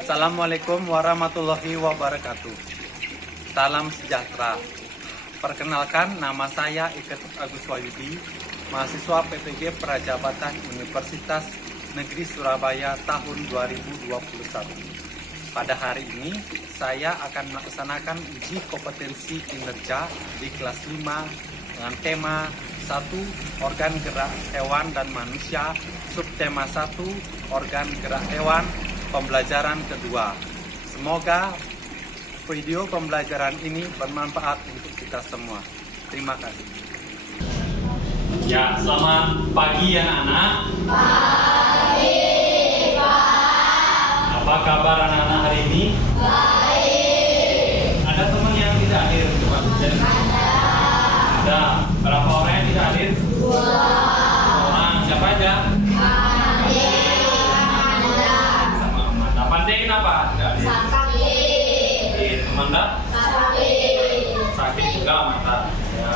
Assalamualaikum warahmatullahi wabarakatuh. Salam sejahtera. Perkenalkan, nama saya Iketut Agus Wahyudi, mahasiswa PPG Prajabatan Universitas Negeri Surabaya tahun 2021. Pada hari ini, saya akan melaksanakan uji kompetensi kinerja di kelas 5 dengan tema 1. Organ gerak hewan dan manusia, subtema 1. Organ gerak hewan, pembelajaran kedua. Semoga video pembelajaran ini bermanfaat untuk kita semua. Terima kasih. Ya, selamat pagi anak-anak. Pagi, Pak. Apa kabar anak-anak hari ini? Baik. Ada teman yang tidak hadir Pak Hujan? Ada. Berapa orang yang tidak hadir? 2. Orang. Siapa aja? Sama Amanda. Pandai kenapa tidak hadir? Sakit. Amanda? Sakit. Sakit juga Amanda. Ya.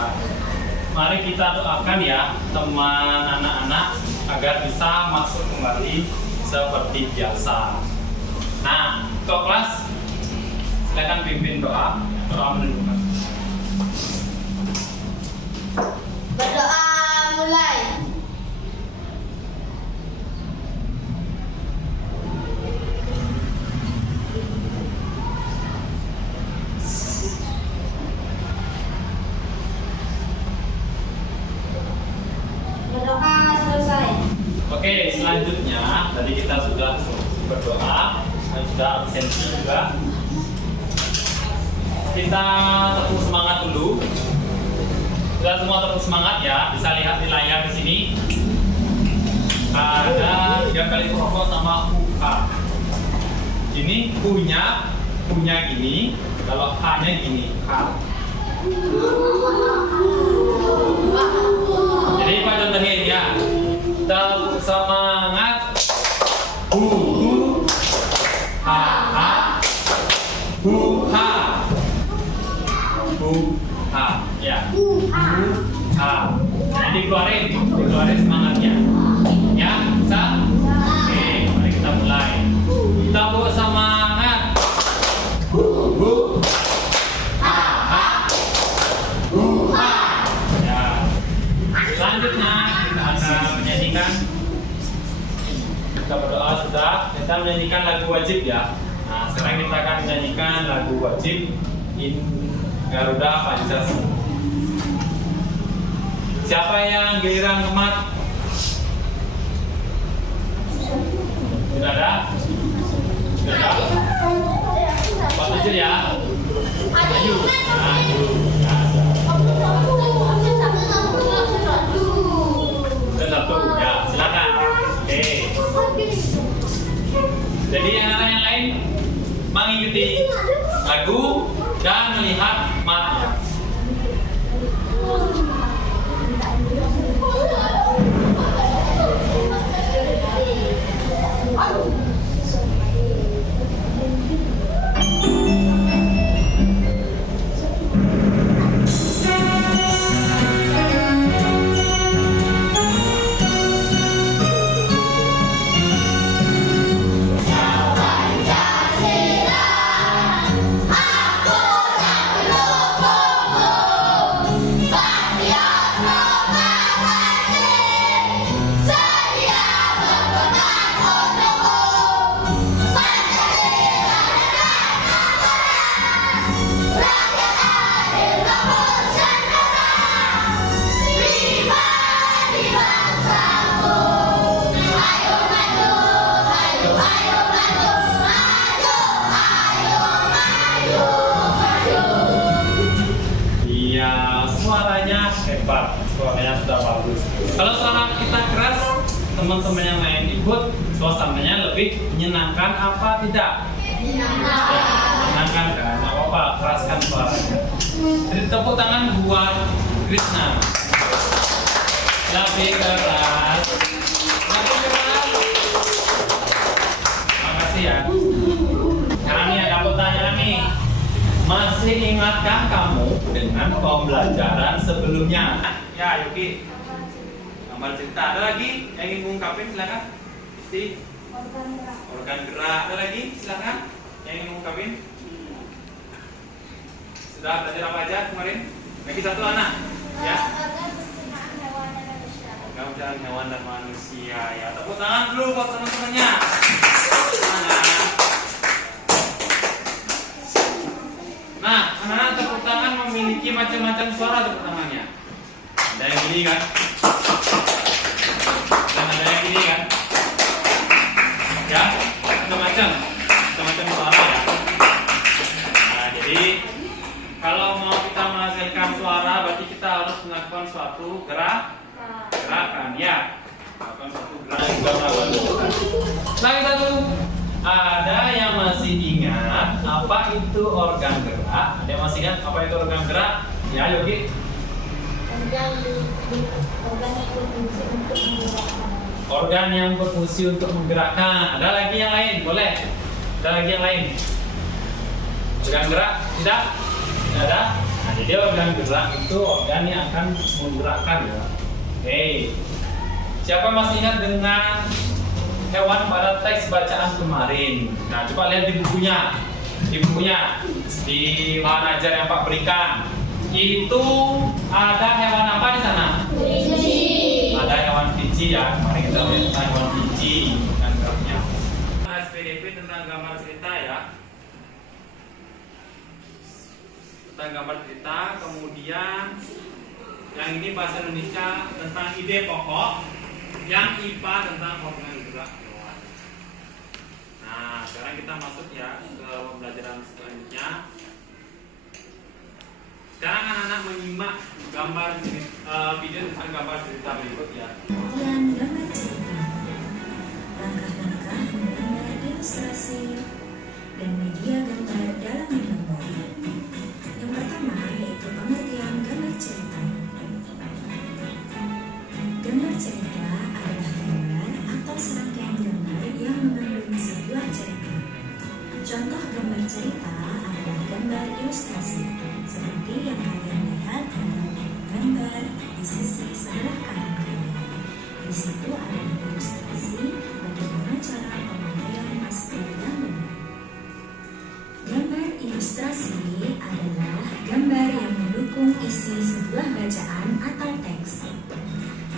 Mari kita doakan ya teman anak-anak agar bisa masuk kembali seperti biasa. Nah, untuk kelas silakan pimpin doa menentukan. Berdoa mulai. Berdoa selesai. Oke, selanjutnya tadi kita sudah berdoa dan sudah absensi juga. Kita terus semangat dulu. Kita semua terus semangat ya. Bisa lihat di layar di sini. Ada 3 kali rokok sama UK. Ini punya gini. Kalau H-nya gini, H. Jadi Pak contohin ya. Tetap semangat. Hu ha ha. Hu ha. Hu ha. Ya. Ha. Jadi dikeluarin semangatnya. Ya, bisa? Oke, mari kita mulai. Tetap semangat. Hu ha ha. Hu ha. Ya. Selanjutnya kita akan menyanyikan. Kita berdoa sudah, kita menyanyikan lagu wajib ya. Nah, sekarang kita akan menyanyikan lagu wajib In Garuda Pancasila. Siapa yang giliran kemat? Sudah ada? Sudah ada? Pak Tujuh ya? Ayo. Ayo. Sudah satu, ya silakan. Oke. Jadi anak-anak yang lain mengikuti lagu dan melihat matnya. Suaranya sudah bagus. Kalau suara kita keras, teman-teman yang lain ikut, suasananya lebih menyenangkan apa tidak? Menyenangkan kan? Nggak apa-apa, keraskan suaranya. Jadi tepuk tangan buat Krishna. Lebih keras. Lebih keras. Makasih ya. Sekarang nih ada pertanyaan nih. Masih ingatkah kamu dengan pembelajaran sebelumnya? Ya, Yuki. Gambar cerita. Ada lagi yang ingin mengungkapin? Silakan. Si Organ gerak. Organ gerak. Ada lagi? Silakan. Yang ingin mengungkapin? Sudah belajar apa aja kemarin? Lagi satu anak. Ya. Organ pencernaan hewan dan manusia. Organ pencernaan hewan dan manusia. Ya. Tepuk tangan dulu buat teman-temannya. Semangat. Nah, anak-anak tepuk tangan memiliki macam-macam suara tepuk tangannya. Ada yang gini kan? Dan ada yang gini kan? Ya, macam-macam suara ya. Nah, jadi kalau mau kita menghasilkan suara, berarti kita harus melakukan suatu gerakan ya. Melakukan suatu gerakan. Lagi satu. Ada yang masih ingat apa itu organ gerak? Ada yang masih ingat apa itu organ gerak? Ya, Yogi. Organ yang berfungsi untuk menggerakkan. Ada lagi yang lain? Boleh? Ada lagi yang lain? Organ gerak? Tidak? Tidak ada? Nah, jadi organ gerak itu organ yang akan menggerakkan ya. Oke. Siapa masih ingat dengan hewan pada teks bacaan kemarin? Nah, coba lihat di bukunya. Di bahan ajar yang Pak berikan. Itu ada hewan apa di sana? Kelinci. Ada hewan kelinci ya. Kemarin kita lihat tentang hewan kelinci dan geraknya. SPDP tentang gambar cerita ya. Tentang gambar cerita, kemudian yang ini bahasa Indonesia tentang ide pokok, yang IPA tentang organ gerak hewan. Nah, sekarang kita masuk ya ke pembelajaran selanjutnya. Sekarang anak-anak menyimak gambar video tentang gambar cerita berikut ya. Kemudian gambar cerita, langkah-langkah menggambar ilustrasi, dan media gambar dalam membawa. Yang pertama yaitu pengertian gambar cerita. Gambar cerita adalah gambar atau serangkaian gambar yang mengandung sebuah cerita. Contoh gambar cerita adalah gambar ilustrasi, seperti yang kalian lihat dalam gambar di sisi sebelah kanan kalian. Di situ adalah ilustrasi bagaimana cara pemakaian masker yang benar. Gambar ilustrasi adalah gambar yang mendukung isi sebuah bacaan atau teks.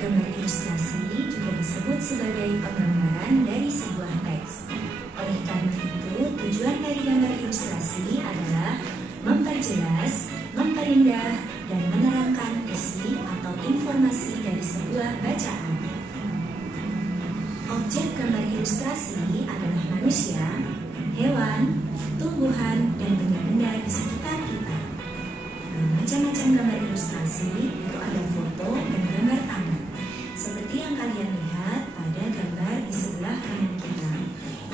Gambar ilustrasi juga disebut sebagai penggambaran dari sebuah teks. Oleh karena itu, tujuan dari gambar ilustrasi adalah memperjelas, memperindah, dan menerangkan isi atau informasi dari sebuah bacaan. Objek gambar ilustrasi adalah manusia, hewan, tumbuhan, dan benda-benda di sekitar kita. Macam-macam gambar ilustrasi itu ada foto dan gambar tangan. Seperti yang kalian lihat pada gambar di sebelah kanan kita,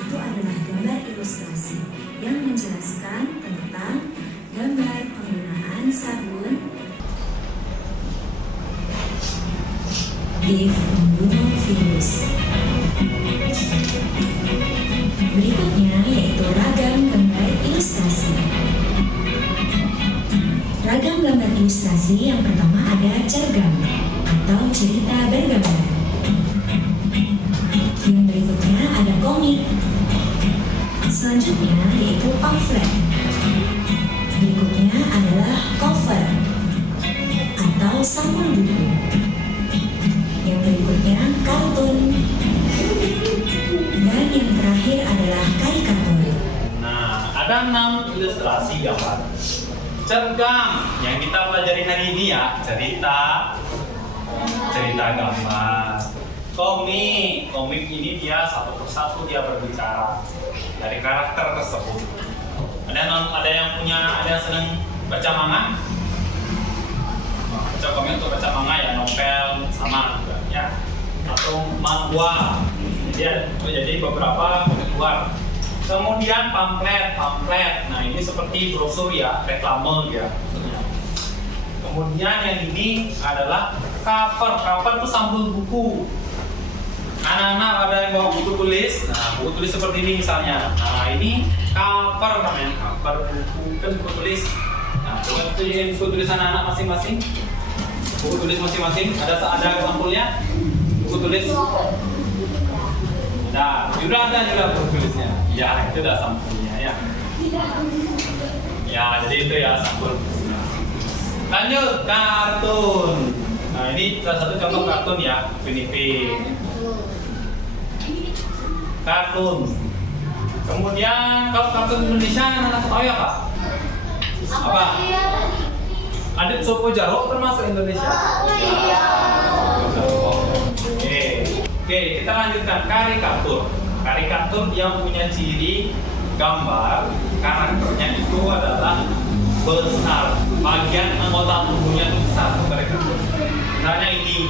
itu adalah gambar ilustrasi yang menjelaskan tentang gambar penggunaan sabun, Give membunuh virus. Berikutnya yaitu ragam gambar ilustrasi. Ragam gambar ilustrasi yang pertama ada cergam atau cerita bergambar. Yang berikutnya ada komik. Selanjutnya yaitu pamflet. Berikutnya adalah cover atau sampul buku. Yang berikutnya kartun. Dan yang terakhir adalah karikatur. Nah, ada 6 ilustrasi gambar. Cergam yang kita pelajari hari ini ya, cerita gambar. Komik ini dia satu persatu dia berbicara dari karakter tersebut. Ada yang senang baca manga? Baca komik untuk baca manga ya, novel sama juga ya, atau manhwa. Jadi beberapa keluar. Kemudian pamflet. Nah, ini seperti brosur ya, reklame ya. Kemudian yang ini adalah cover itu sampul buku. Anak-anak ada yang bawa buku tulis. Nah, buku tulis seperti ini misalnya. Nah, ini cover namanya, cover buku kan buku tulis. Nah, coba tunjukin buku tulis anak-anak masing-masing. Buku tulis masing-masing ada sampulnya. Buku tulis. Nah, sudah ada juga tulisnya. Ya, itu udah sampulnya ya. Ya, jadi itu ya sampul. Lanjut kartun. Nah, ini salah satu contoh kartun ya, Winnie Pooh. Kartun. Kemudian kalau kartun Indonesia anak tahu ya Pak? Apa? Adit Sopo Jarwo termasuk Indonesia. Oke, kita lanjutkan karikatur. Karikatur yang punya ciri gambar karakternya itu adalah besar. Bagian anggota tubuhnya itu besar karikatur. Misalnya ini.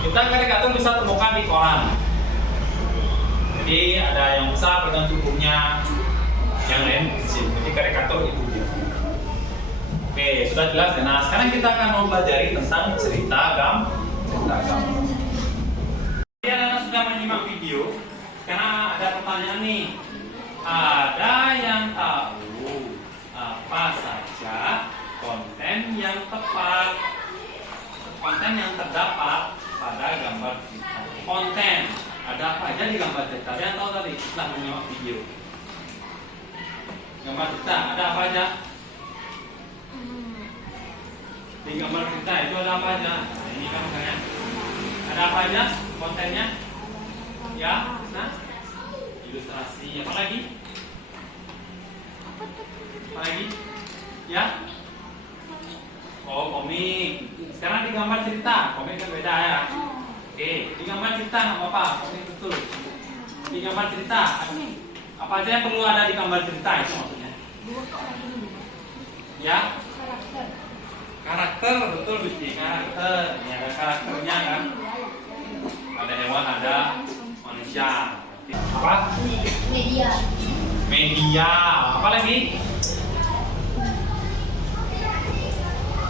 Kita karikatur bisa temukan di koran. Jadi ada yang besar bagian tubuhnya, yang lain kecil. Jadi karikatur itu dia. Oke, sudah jelas ya. Nah, sekarang kita akan mempelajari tentang cerita gambar. Jadi anak-anak sudah menyimak video, karena ada pertanyaan nih. Ada yang tahu apa saja konten yang tepat, konten yang terdapat pada gambar cerita. Konten, ada apa aja di gambar cerita? Ada yang tahu tadi setelah menyimak video? Gambar cerita, ada apa aja? Di gambar cerita itu ada apa aja? Nah, ini kan misalnya ada apa aja kontennya? Ya, nah, ilustrasi. Apa lagi? Apa lagi? Ya? Oh, komik. Sekarang di gambar cerita, komik kan beda ya. Oke, di gambar cerita nggak apa-apa, komik betul. Di gambar cerita, apa aja yang perlu ada di gambar cerita itu maksudnya? Ya? Karakter, betul Gusti, karakter. Ini ada karakternya kan. Ada hewan, ada manusia. Apa? Media. Media. Apa lagi?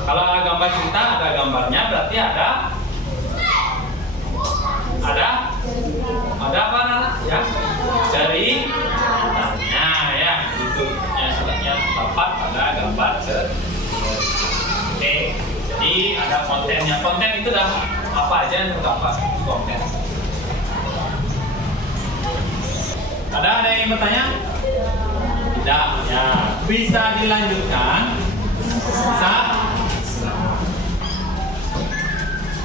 Kalau ada gambar cerita, ada gambarnya, berarti ada apa anak? Ya, dari nah ya, itu yang sebetulnya dapat ada gambar cerita. Oke, jadi ada kontennya. Konten itu dah apa aja yang terdapat konten. Ada yang bertanya? Tidak. Ya, bisa dilanjutkan. Bisa.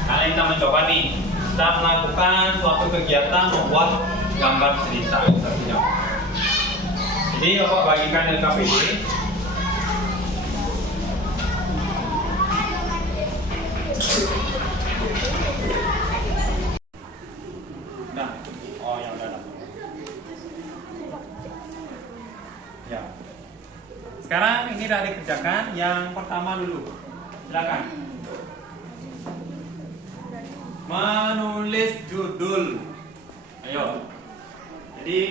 Kali kita mencoba nih. Kita melakukan suatu kegiatan membuat gambar cerita. Jadi Bapak bagikan LKPD. Nah, oh yang udah. Ya. Sekarang ini sudah dikerjakan. Yang pertama dulu. Silakan. Menulis judul. Ayo. Jadi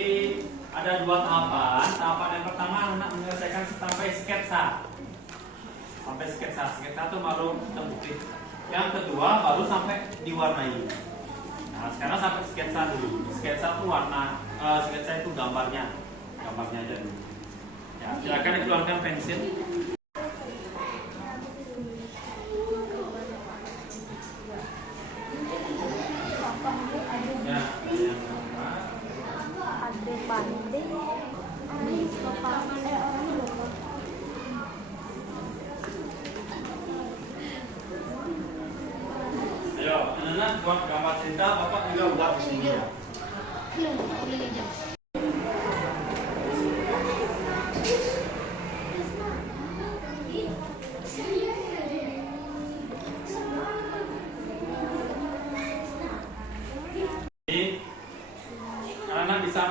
ada dua tahapan. Tahapan yang pertama anak menyelesaikan sampai sketsa. Sampai sketsa itu baru terbukti. Yang kedua baru sampai diwarnai. Nah, sekarang sampai sketsa dulu. Sketsa itu warna, sketsa itu gambarnya aja dulu. Ya, silakan dikeluarkan pensil. Ya, yang pertama. Ayo, anak-anak buat gambar cerita, Bapak juga buat di sini ya. Jadi, anak-anak bisa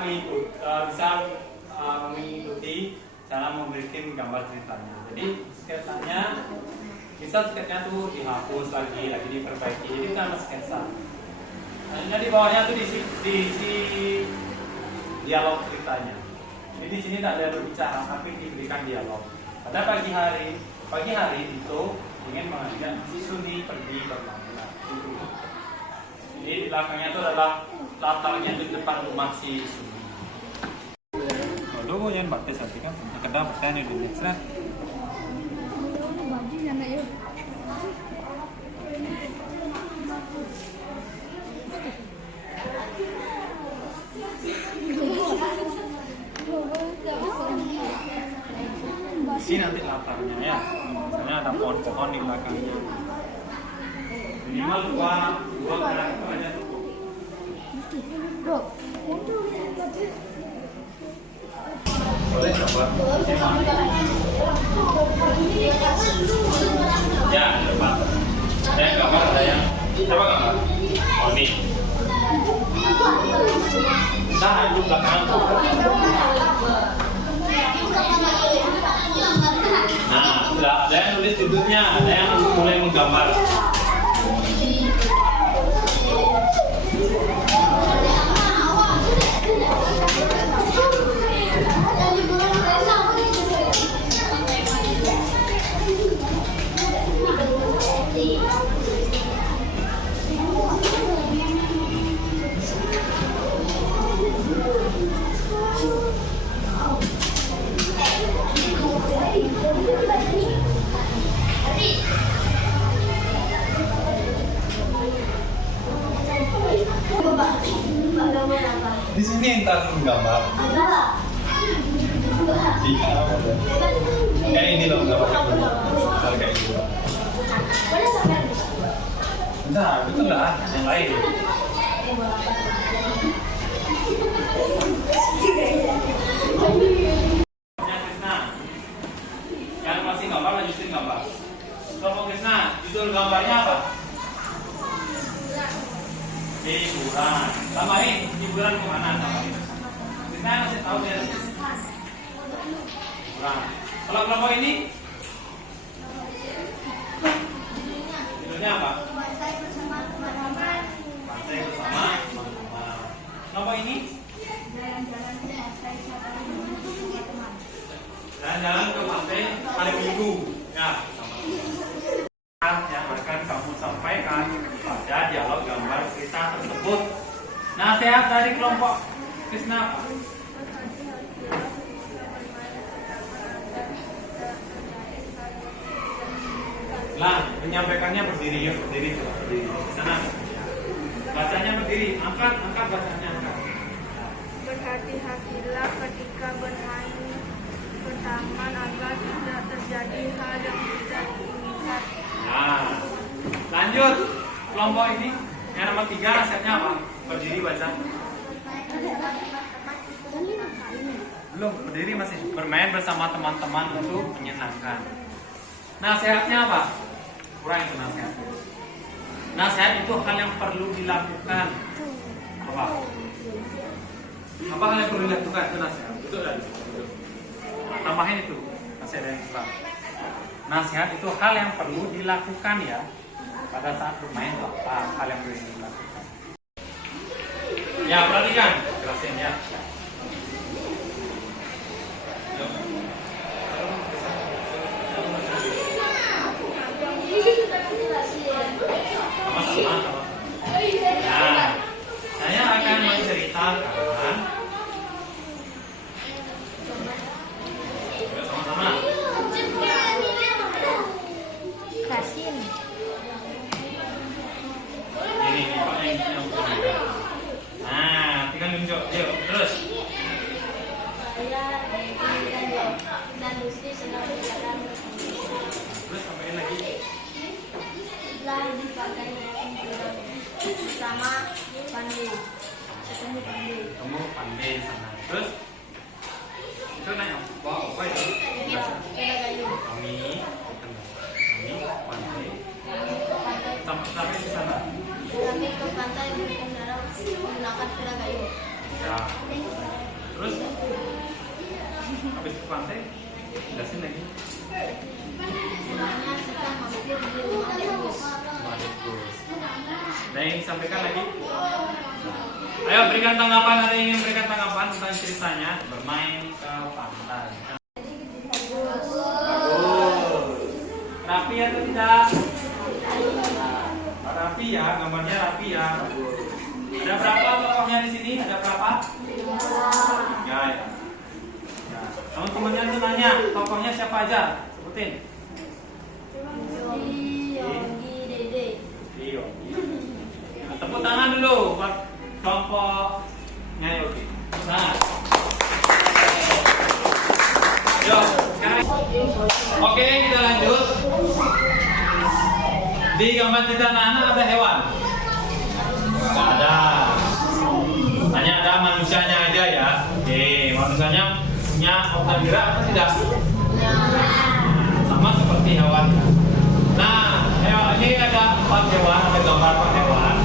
mengikuti cara membuat gambar ceritanya. Jadi sketsanya bisa sketsanya tuh dihapus lagi diperbaiki. Jadi kan sketsa. Nah, di bawahnya tuh diisi dialog ceritanya. Jadi di sini tidak ada berbicara, tapi diberikan dialog. Pada pagi hari itu ingin mengajak si Suni pergi bermain. Jadi di belakangnya itu adalah latarnya di depan rumah si Suni. Kalau yang baca sapi kan, kedap bertanya di next. belakangnya. Minimal dua karakter aja cukup. Boleh coba? Ya, depan. Ada yang gambar, ada yang coba gambar. Oh ini. Nah, itu belakang. Nah, sudah ada yang nulis judulnya, ada yang mulai menggambar. Di sini ntar menggambar. Iya, kayak ini loh gambar kayak gitu. Bentar, itu enggak yang lain. Krisna, yang masih gambar lanjutin gambar. Kelompok Krisna, judul gambarnya apa? Hiburan. Tambahin hiburan kemana? Tambahin. Krisna masih tahu dia. Hiburan. Kalau kelompok ini, judulnya apa? Pantai bersama teman-teman. Kelompok ini? Jalan-jalan ke pantai hari Minggu. Ya, sama. Yang akan kamu sampaikan pada dialog gambar cerita tersebut. Nasihat dari kelompok Krisna apa? Lah, menyampaikannya berdiri ya, berdiri di sana. Bacanya berdiri, angkat bacanya angkat. Berhati-hatilah ketika bermain ke taman agar tidak terjadi hal yang tidak diinginkan. Nah, lanjut kelompok ini yang nomor 3 nasihatnya apa? Berdiri baca. Belum, berdiri masih. Bermain bersama teman-teman untuk menyenangkan. Nasihatnya apa? Kurang itu nasihat. Nasihat itu hal yang perlu dilakukan. Apa? Apa hal yang perlu dilakukan? Itu nasihat. Betul kan? Nah, tambahin itu nasihat yang kurang. Nasihat itu hal yang perlu dilakukan ya. Pada saat bermain itu apa hal yang perlu dilakukan? Ya, perhatikan. Jelasin ya. Sama-sama. Nah, saya akan menceritakan. Sama-sama. Kasin. Ini Pak yang nah, tinggal nunjuk. Yuk, terus. Saya dan Lucy sedang berjalan Terus sampaikan lagi. setelah dipakai bersama Pandu. Ketemu Pandu. Kamu pandai di sana. Terus itu nanya apa itu? Gayu. Kami pandai sampai di sana. Kami ke pantai berkendara menggunakan sepeda kayu. Ya. Terus habis ke pantai, jelasin lagi. Semuanya sedang mampir di rumah Dekus. Bagus. Ada yang disampaikan lagi? Ayo berikan tanggapan, ada yang ingin berikan tanggapan tentang ceritanya bermain ke pantai. Rapi atau tidak? Rapi ya, gambarnya rapi ya. Ada berapa tokohnya di sini? Ada berapa? 3 ya. Ya. Teman-temannya tuh nanya, tokohnya siapa aja? Sebutin. Yogi, Dede. Iya. Nah, tepuk tangan dulu buat kelompoknya Yogi. Nah. Yuk, sekarang. Oke, kita lanjut. Di gambar kita anak-anak ada hewan? Nggak ada. Hanya ada manusianya aja ya. Oke, manusianya punya organ gerak atau tidak? Sama seperti hewan. Nah, ini ada 4 hewan, ada gambar 4 hewan.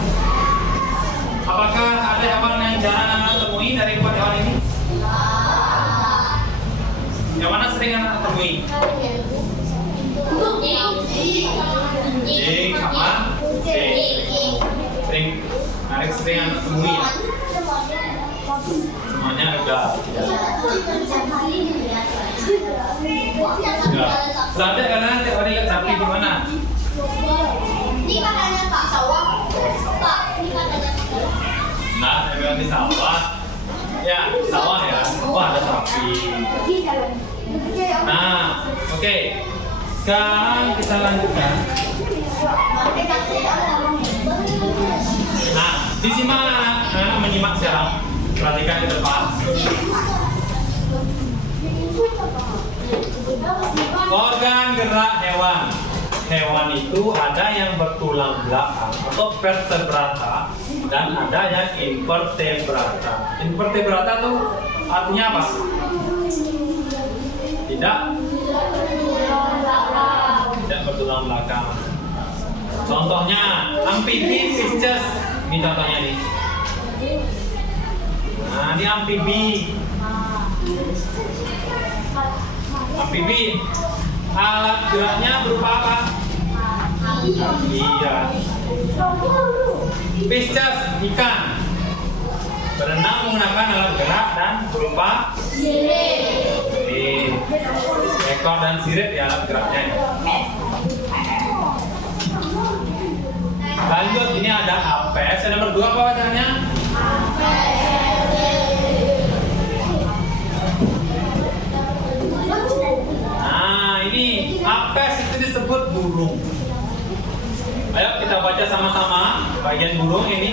Apakah ada hewan yang jarang anak temui dari 4 hewan ini? Yang mana sering anak temui? Anjing sama kucing. Sering anak temui ya? Semuanya udah. Sudah ada karena tiap hari lihat sapi di mana? Ini katanya Pak sawah. Pak, ini katanya Nah, yang di sawah. Ya, sawah ya. Wah, ada sapi. Nah, oke. Sekarang kita lanjutkan. Nah, disimak anak menyimak sekarang. Perhatikan ke depan. Organ gerak hewan. Hewan itu ada yang bertulang belakang atau vertebrata dan ada yang invertebrata. Invertebrata itu artinya apa? Tidak bertulang belakang. Contohnya amfibi, fishes. Ini contohnya nih. Nah, ini amfibi. Amfibi. Alat geraknya berupa apa? Iya. Fishes, ikan. Berenang menggunakan alat gerak dan berupa ekor dan sirip ya alat geraknya. Lanjut, ini ada apes. Yang nomor 2 apa bacanya? Nah, ini apes itu disebut burung. Ayo kita baca sama-sama bagian burung ini.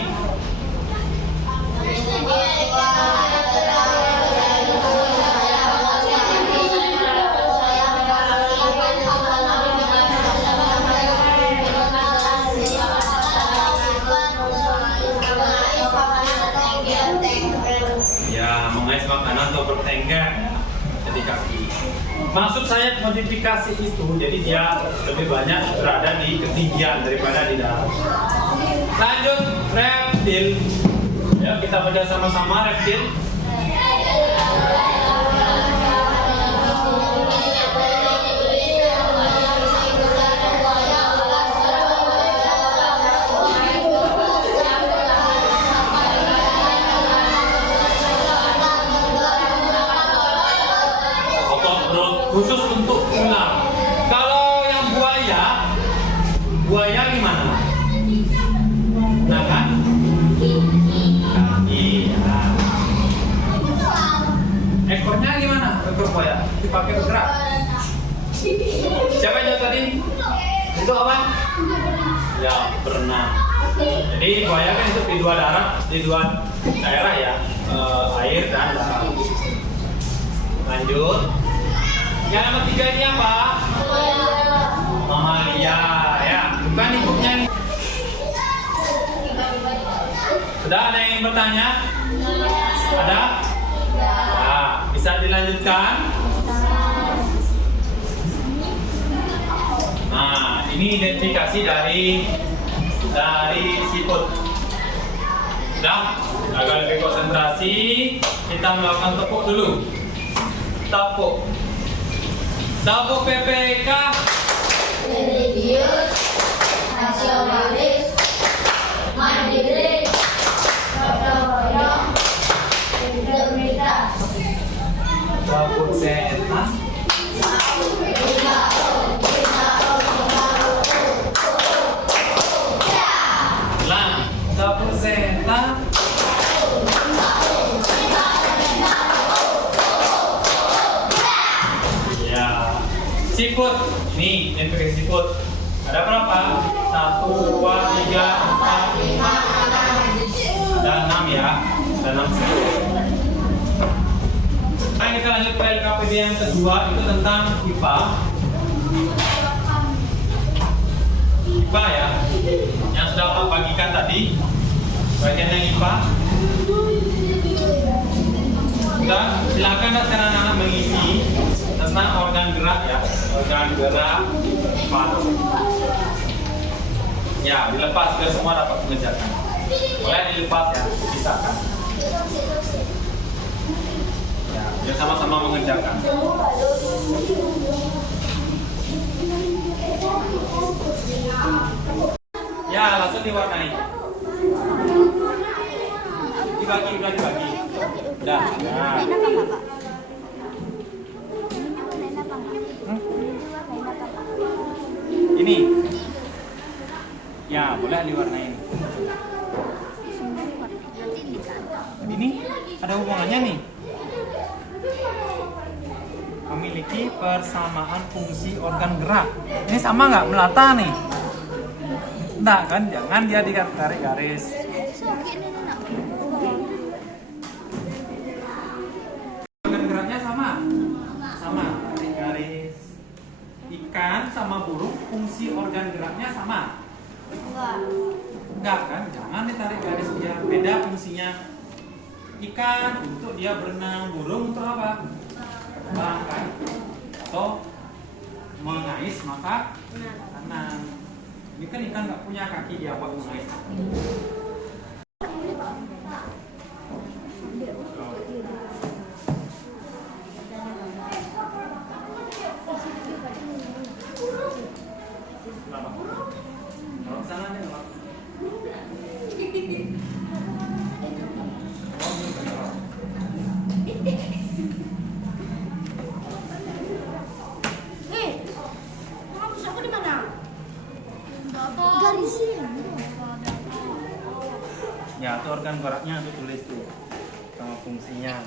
Ya, mengais makanan atau bertengger jadi kaki. Maksud saya modifikasi itu, jadi dia lebih banyak berada di ketinggian daripada di darat. Lanjut, reptil. Ya, kita baca sama-sama reptil. Khusus untuk ular. Kalau yang buaya gimana? Nah kan? Kaki. Ya. Ekornya gimana? Ekor buaya dipakai bergerak. Siapa yang tadi? Itu apa? Ya, berenang. Jadi buaya kan hidup di 2 darat, di 2 daerah ya, air dan darat. Lanjut. Yang nomor 3 ini apa? Mamalia, ya. Bukan ibunya nih. Sudah ada yang bertanya? Ada? Nah, bisa dilanjutkan? Nah, ini identifikasi dari siput. Sudah, agar lebih konsentrasi, kita melakukan tepuk dulu. Tepuk. Tepuk PPK. religius, nasionalis, mandiri, gotong royong, integritas. Tepuk setan. Lah, tepuk setan. Siput, nih identifikasi siput. Ada berapa? 1, 2, 3, 4, 5. Ada 6 ya. Ada 6 siput. Nah, kita lanjut ke LKPD yang kedua, itu tentang IPA. IPA ya, yang sudah Pak bagikan tadi, bagian yang IPA. Sudah, silakan sekarang anak-anak mengisi tentang organ gerak ya, organ gerak paru. Ya, dilepas biar semua dapat mengerjakan. Boleh dilepas ya, pisahkan. Ya, biar sama-sama mengerjakan. Ya, langsung diwarnai. Dibagi, udah dibagi. Udah. Nah. Ini. Ya, boleh diwarnain. Ini ada hubungannya nih. Memiliki persamaan fungsi organ gerak. Ini sama nggak melata nih? Enggak kan? Jangan dia ditarik garis. Organ geraknya sama? Sama, tarik garis. Ikan sama burung fungsi organ geraknya sama? Enggak kan? Jangan ditarik garis dia. Beda fungsinya. Ikan untuk dia berenang, burung untuk apa? Terbang kan? Atau mengais maka tanam. Ini kan ikan nggak punya kaki, dia buat mengais. Kalau sana nih, ya, itu organ geraknya tuh tulis tuh sama fungsinya.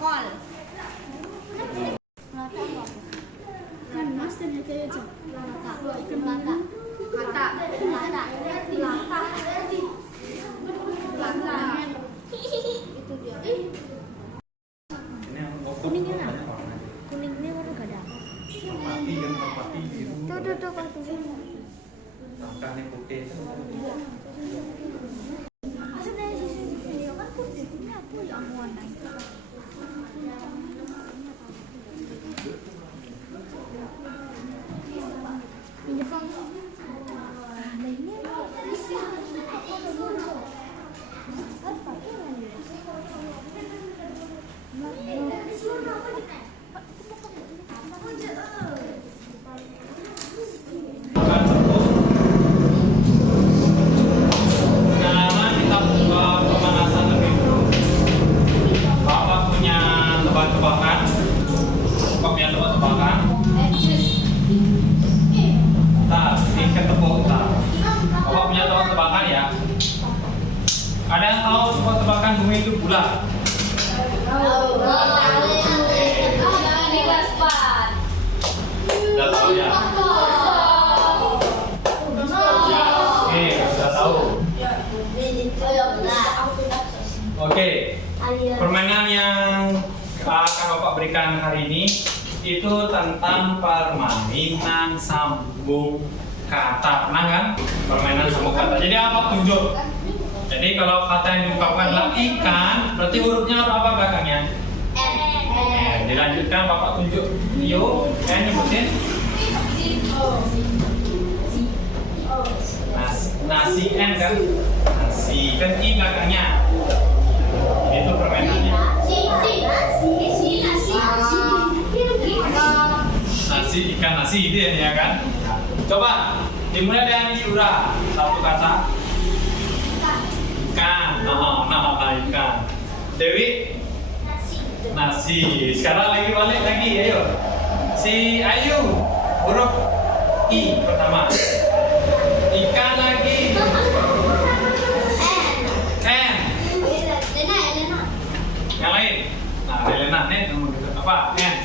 Ini yang Kuningnya nah? Kuningnya baru gak ada. merpati, yang merpati biru. Tuh, kartu. Angkanya putih. Asal dari sisi video kan putih, ini apa yang warna? Ini Jepang. Nah ini Karena kita buka pemanasan lebih dulu. Bapak punya tebak-tebakan. Bapak punya tebak-tebakan. Tar, tingkat tepuk tar. Bapak punya tebak-tebakan ya. Ada yang tahu tebak-tebakan bumi itu bulat? Sudah tahu ya? Ya, oke, sudah tahu. Oke, permainan yang akan Bapak berikan hari ini itu tentang permainan sambung kata. Pernah kan? Permainan sambung kata. Jadi apa tunjuk? Jadi kalau kata yang diungkapkan adalah ikan, berarti hurufnya huruf apa belakangnya? Dilanjutkan Bapak tunjuk. Yo, nyebutin. Nasi N kan? Nasi kan I belakangnya. Itu permainannya. Nasi, ikan nasi itu ya kan? Coba dimulai dengan Yura. Satu kata. Ikan. Nah, ikan. Dewi. Nasi. Sekarang lagi balik lagi, ayo. Si Ayu. Huruf I pertama. Ikan lagi. N. Yang lain. Nah, Lena, apa? N.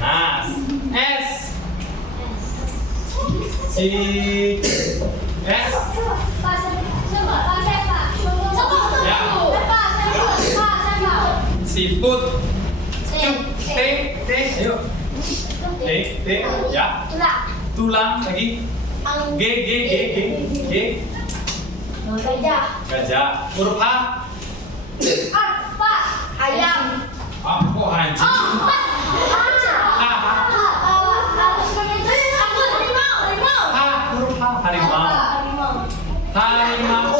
Nanas. S. Si S. Ya. Siput. T. Ayo. T. Ya. Tulang lagi. G. Gajah. Gajah. Huruf H. Apa? Ayam. Kok anjing? Huruf H. Harimau. Harimau.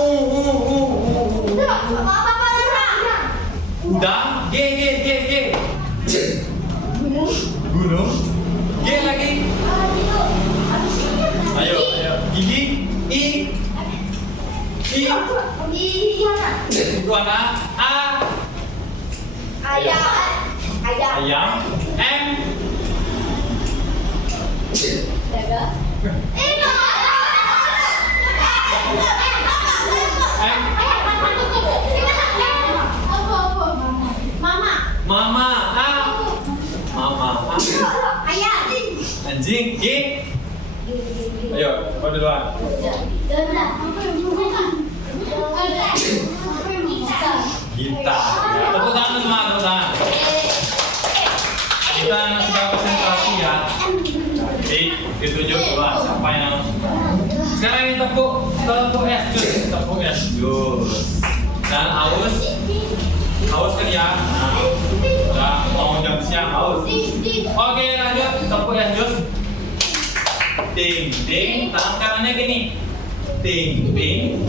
Udang. G. Gunung. G lagi. Ayo. Gigi. I. Iguana. A. Ayam. M. Mama. A. Mama. Anjing. G. Ayo, kau duluan. Kita. Tepuk tangan semua, tepuk tangan. Kita sudah konsentrasi ya. Jadi ditunjuk duluan siapa yang. Sekarang ini tepuk es jus. Dan haus kan ya. Nah, udah mau jam siang haus. Oke lanjut tepuk es jus. Ting ting, tangan kanannya gini. Ting ting.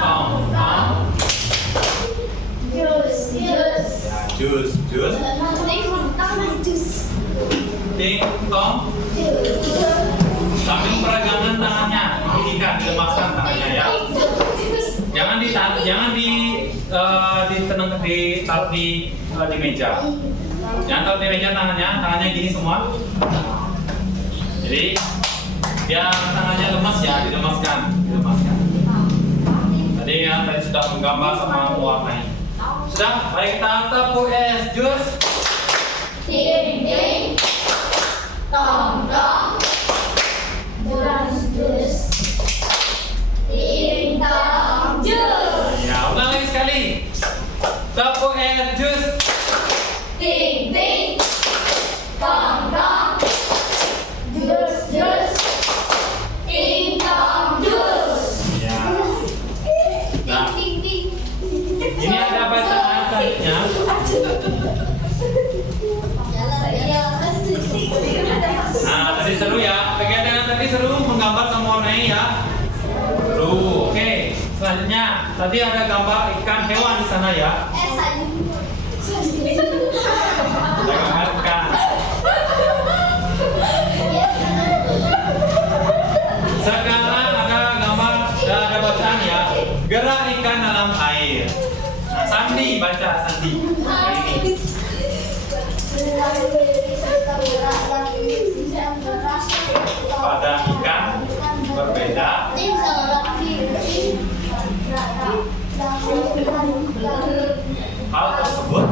Tong tong. Jus. Ting tong. Sambil peregangan tangannya, diikat, dilemaskan tangannya ya. Jangan ditaruh di meja. Jangan taruh di meja tangannya gini semua. Jadi biar tangannya lemas ya, dilemaskan. Tadi sudah menggambar sama mewarnai. Sudah, mari kita tepuk es jus. Ting ting, tong tong, jus. Ting tong jus. Ya, ulang lagi sekali. Tepuk es jus. Ting ting, tong tong, jus. Ting tong jus. Ya. Nah, ini ada bacaan tadinya. Nah, tadi seru ya. Pegangan tadi seru menggambar sama warnanya ya. Seru. Oke. Selanjutnya, tadi ada gambar ikan hewan di sana ya. Ada gambar ikan. Sekarang ada gambar dan ada bacaan ya. Gerak ikan dalam air. Nah, Sandi baca Sandi. Ini. Pada ikan berbeda. Hal tersebut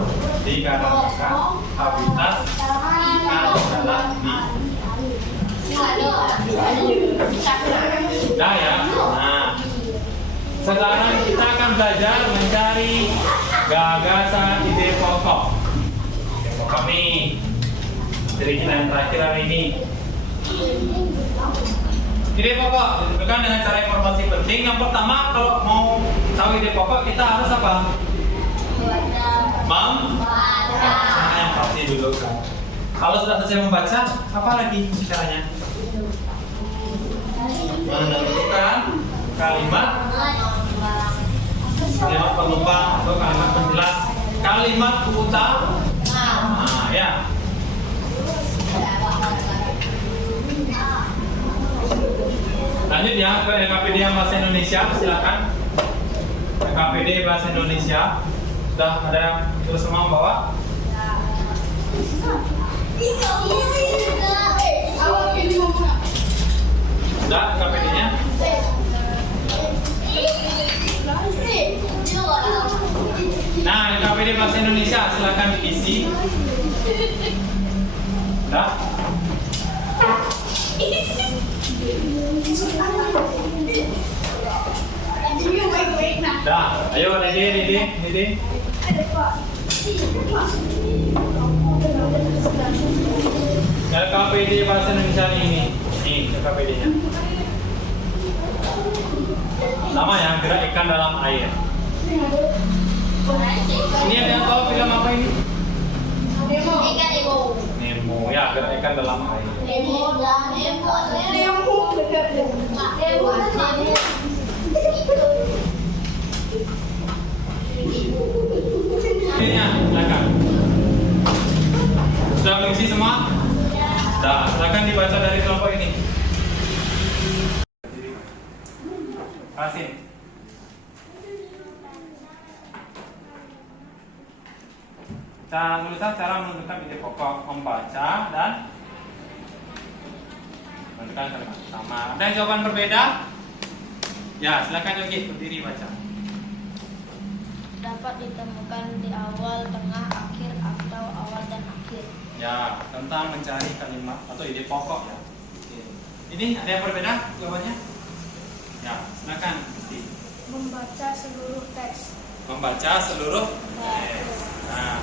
dikarenakan habitat ikan adalah di. Nah ya. Nah, sekarang kita akan belajar mencari gagasan ide pokok. Pokok nih. Jadi kita yang terakhir hari ini. Ide pokok ditentukan dengan cara informasi penting. Yang pertama, kalau mau tahu ide pokok kita harus apa? Mana yang pasti dulu kan. Kalau sudah selesai membaca, apa lagi caranya? Menentukan kalimat penumpang atau kalimat penjelas, kalimat utama. Nah, ya. Lanjut ya ke KPD yang bahasa Indonesia, silakan. KPD bahasa Indonesia. Sudah ada yang terus semua membawa? Sudah KPD-nya? Nah, KPD bahasa Indonesia silakan diisi. Sudah? Dah, ayo Dede. LKPD bahasa Indonesia ini. Nih, PKPD-nya. Sama ya, gerak ikan dalam air. Ini ada yang tahu film apa ini? Nemo. Ya, gerak ikan dalam air. Ini silakan. Sudah mengisi semua? Sudah, silakan dibaca dari kelompok ini. Kasih. Tulisan cara menentukan ide pokok, membaca dan menentukan kalimat pertama. Ada jawaban berbeda? Ya, silakan Yogi berdiri baca. Dapat ditemukan di awal, tengah, akhir, atau awal dan akhir. Ya, tentang mencari kalimat atau ide pokok ya. Ini ada yang berbeda jawabannya? Ya, silakan. Membaca seluruh teks. Membaca seluruh teks. Nah,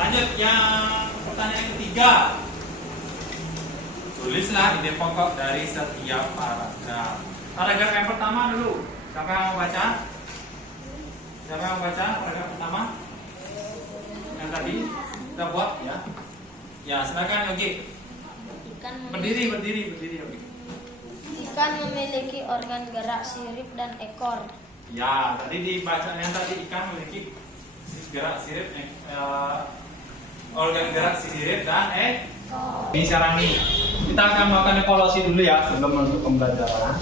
lanjut yang pertanyaan ketiga. Tulislah ide pokok dari setiap paragraf. Paragraf yang pertama dulu. Siapa yang mau baca? Siapa yang mau baca paragraf pertama? Yang tadi kita buat ya. Ya, silakan Yogi. Berdiri Yogi. Ikan memiliki organ gerak, sirip, dan ekor. Ya, tadi dibaca yang tadi ikan memiliki gerak sirip, organ gerak sirip dan ekor. Ini sekarang nih kita akan melakukan evaluasi dulu ya sebelum masuk pembelajaran.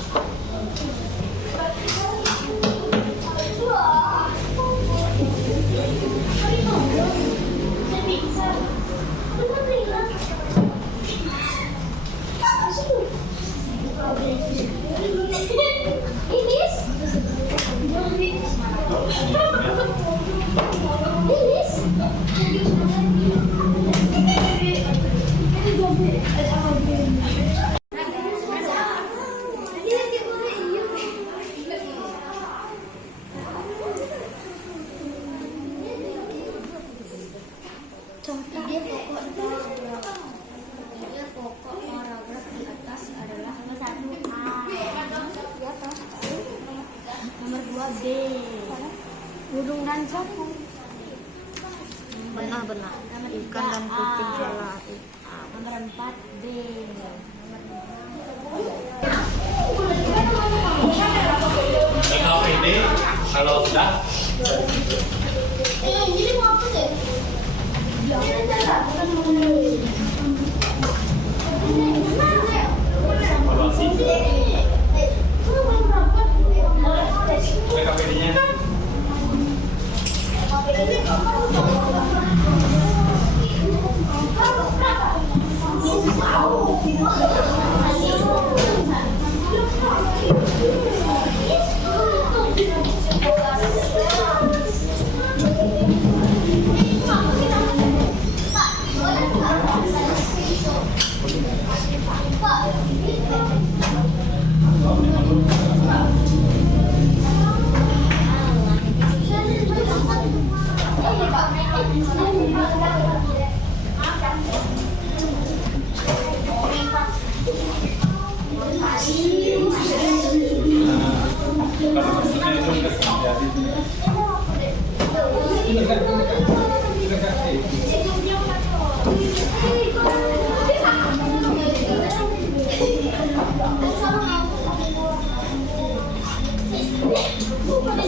Ide pokok paragraf di atas adalah nomor 1 A, nomor 2 B, burung dan sapu. Benar ikan dan kucing salah. Nomor 4 B. PKPD kalau sudah evaluasi PKPD-nya.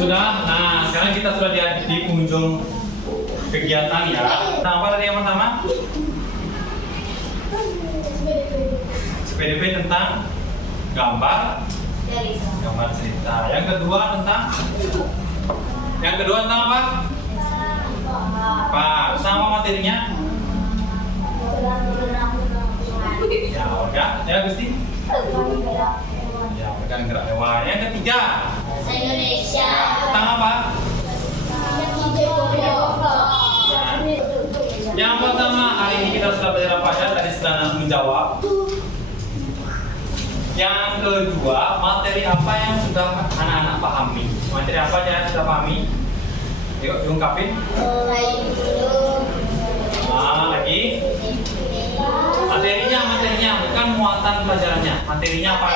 Sudah, nah sekarang kita sudah di penghujung kegiatan ya. Nah, apa tadi yang pertama? PDP tentang gambar cerita. Yang kedua tentang apa? Apa? Sama materinya? Ya, organ. Ya, Gusti. Ya, organ gerak hewan. Yang ketiga? Indonesia. Tentang apa? Yang pertama, hari ini kita sudah belajar apa ya? Tadi sudah menjawab. Yang kedua, materi apa yang sudah anak-anak pahami? Materi apa aja yang sudah pahami? Yuk, diungkapin. Nah, lagi. Materinya materinya, bukan muatan pelajarannya. Materinya apa?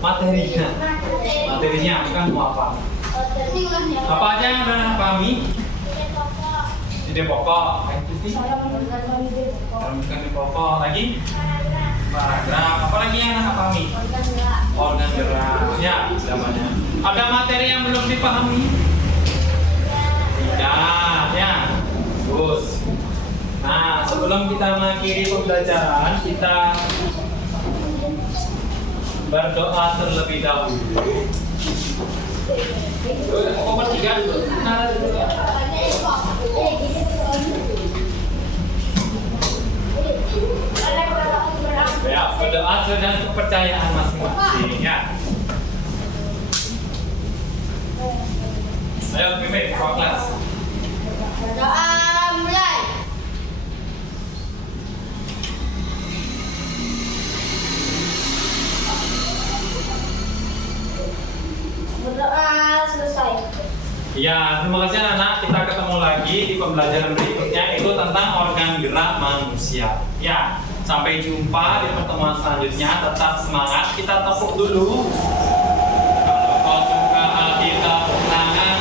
Materinya, bukan mau apa. Apa aja yang udah anak pahami? Ide pokok, itu sih. Bukan ide pokok lagi. Paragraf, apa lagi yang anak pahami? Organ gerak, ya namanya. Ada materi yang belum dipahami? Tidak, ya. Bagus. Nah, sebelum kita mengakhiri pembelajaran, kita berdoa terlebih dahulu. Nomor 3. Ya, berdoa dengan kepercayaan masing-masing ya. Ayo, Mimik, kelas. Doa mulai. Berdoa selesai. Ya, terima kasih anak-anak. Kita ketemu lagi di pembelajaran berikutnya, itu tentang organ gerak manusia. Ya, sampai jumpa di pertemuan selanjutnya. Tetap semangat. Kita tepuk dulu. Kalau kau suka hati tepuk tangan.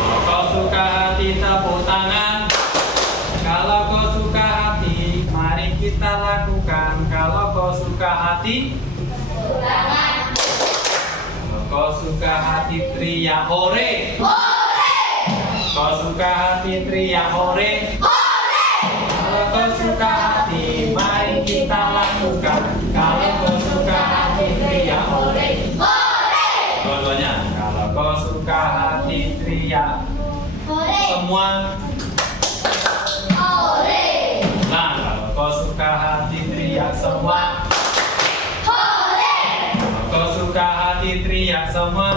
Kalau kau suka hati tepuk tangan. Kalau kau suka hati, mari kita lakukan. Kalau kau suka hati, kau suka hati teriak hore. Hore. Kau suka hati teriak hore. Hore. Kalau kau suka hati, mari kita lakukan. Kalau kau suka hati teriak hore. Hore. Dua-duanya. Kalau kau suka hati teriak hore. Semua hore. Nah, kalau kau suka hati teriak semua. Kau suka hati teriak semua.